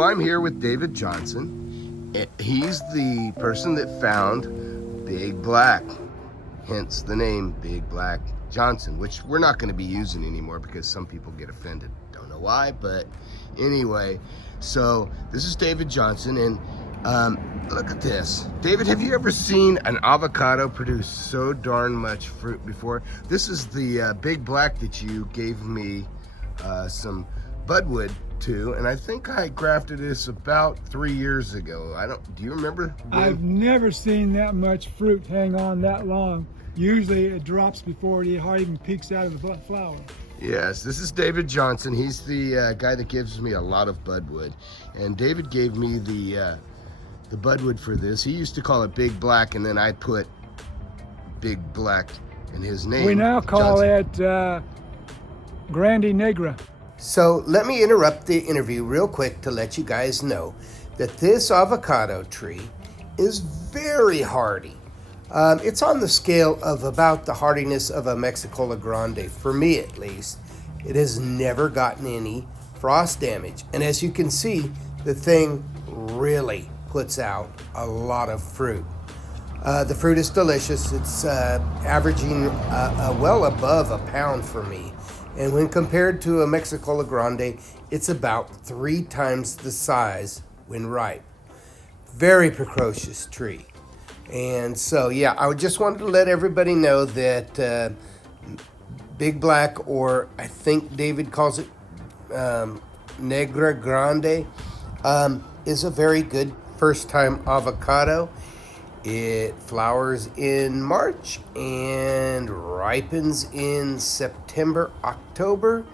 So I'm here with David Johnson. He's the person that found Big Black, hence the name Big Black Johnson, which we're not going to be using anymore because some people get offended. Don't know why, but anyway. So this is David Johnson, and look at this. David, have you ever seen an avocado produce so darn much fruit before? This is the Big Black that you gave me some budwood to, and I think I grafted this about 3 years ago. Do you remember? I've never seen that much fruit hang on that long. Usually it drops before it hardly even peeks out of the flower. Yes, this is David Johnson. He's the guy that gives me a lot of budwood, and David gave me the budwood for this. He used to call it Big Black, and then I put Big Black in his name. We now call Johnson. it Grande Negra. So let me interrupt the interview real quick to let you guys know that this avocado tree is very hardy. It's on the scale of about the hardiness of a Mexicola Grande, for me at least. It has never gotten any frost damage. And as you can see, the thing really puts out a lot of fruit. The fruit is delicious. It's averaging well above a pound for me. And when compared to a Mexicola Grande, it's about 3 times the size when ripe. Very precocious tree. And so, yeah, I just wanted to let everybody know that Big Black, or I think David calls it Negra Grande, is a very good first-time avocado. It flowers in March and ripens in September, October.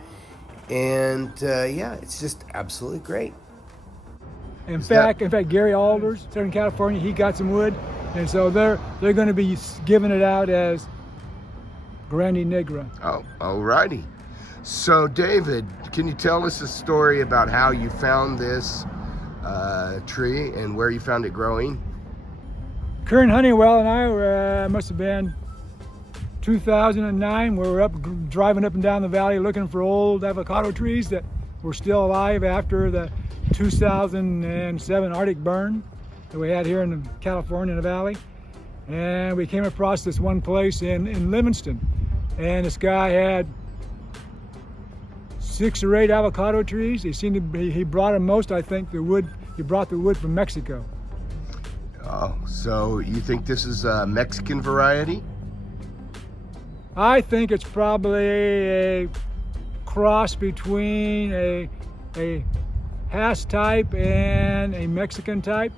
And yeah, it's just absolutely great. In fact, Gary Alders, Southern California, he got some wood, and so they're going to be giving it out as Grande Negra. Oh, alrighty. So, David, can you tell us a story about how you found this tree and where you found it growing? Kern Honeywell and I must have been 2009. We were driving up and down the valley looking for old avocado trees that were still alive after the 2007 Arctic burn that we had here in California in the valley. And we came across this one place in Livingston, and this guy had 6 or 8 avocado trees. He brought them most, I think, he brought the wood from Mexico. Oh, so you think this is a Mexican variety? I think it's probably a cross between a Hass type and a Mexican type,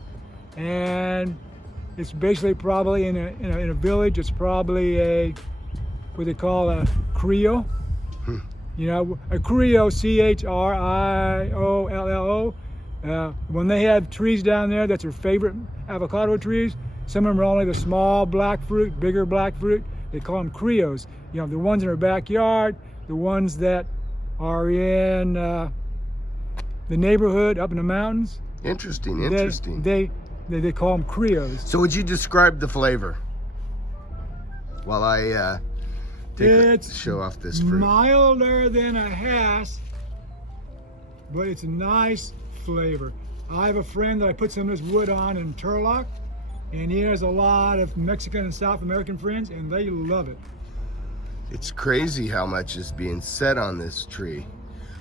and it's basically probably in a village. It's probably what they call a Creole. You know, a Creole, Chriollo. When they have trees down there, that's their favorite avocado trees. Some of them are only the small black fruit, bigger black fruit. They call them Creoles. You know, the ones in our backyard, the ones that are in the neighborhood up in the mountains. Interesting. They call them Creoles. So would you describe the flavor while I show off this fruit? It's milder than a Hass, but it's a nice flavor. I have a friend that I put some of this wood on in Turlock, and he has a lot of Mexican and South American friends, and they love it. It's crazy how much is being set on this tree.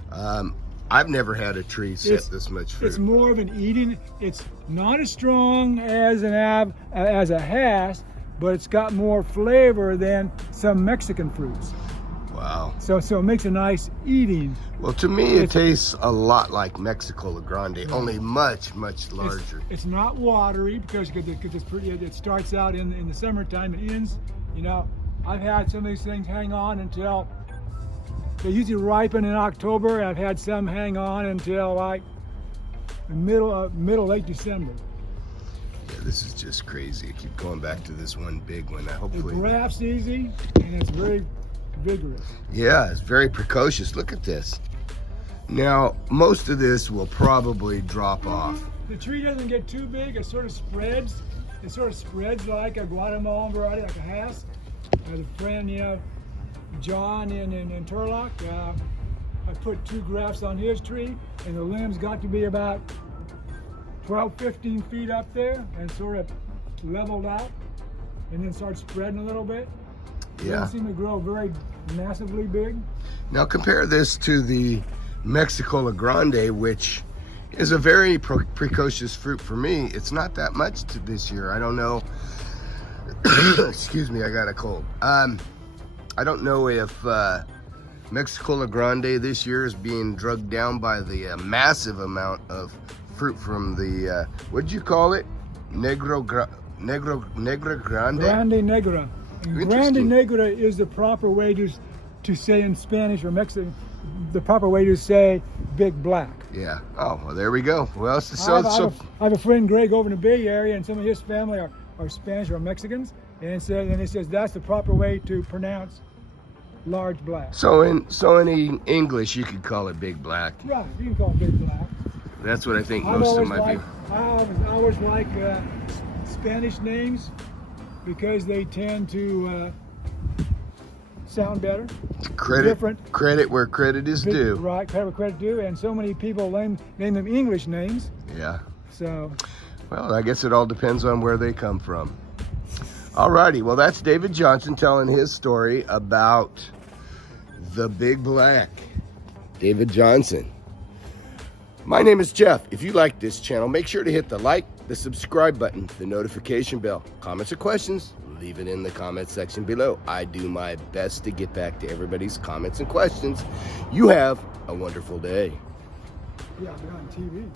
I've never had a tree set this much fruit. It's more of an eating. It's not as strong as as a Hass, but it's got more flavor than some Mexican fruits. Wow. So it makes a nice eating. Well, to me, it tastes a lot like Mexicola Grande, only much, much larger. It's not watery because it's pretty. It starts out in the summertime and ends. You know, I've had some of these things hang on until they usually ripen in October. I've had some hang on until like the middle late December. Yeah, this is just crazy. I keep going back to this one big one. Hopefully, it grafts easy and it's very vigorous. Yeah, it's very precocious. Look at this. Now, most of this will probably drop off. The tree doesn't get too big. It sort of spreads. It sort of spreads like a Guatemalan variety, like a Hass. The friend, you know, John in Turlock, I put 2 grafts on his tree, and the limbs got to be about 12, 15 feet up there and sort of leveled out and then start spreading a little bit. They Yeah. don't seem to grow very massively big. Now compare this to the Mexicola Grande, which is a very precocious fruit for me. It's not that much this year. I don't know. Excuse me, I got a cold. I don't know if Mexicola Grande this year is being drugged down by the massive amount of fruit from the, what'd you call it? Negra Grande? Grande Negra. And Grande Interesting. Negra is the proper way to say in Spanish or Mexican, the proper way to say big black. Yeah. Oh, well, there we go. Well, I have a friend, Greg, over in the Bay Area, and some of his family are Spanish or Mexicans, and he says that's the proper way to pronounce large black. So in English, you could call it big black. Right, you can call it big black. That's what I think most of my people. I always like Spanish names because they tend to sound better. Credit where credit is due. Right, credit where credit due, and so many people name them English names. Yeah. So. Well, I guess it all depends on where they come from. Alrighty, well, that's David Johnson telling his story about the big black. David Johnson. My name is Jeff. If you like this channel, make sure to hit the like, the subscribe button, the notification bell. Comments or questions, leave it in the comment section below. I do my best to get back to everybody's comments and questions. You have a wonderful day. Yeah, they're on TV.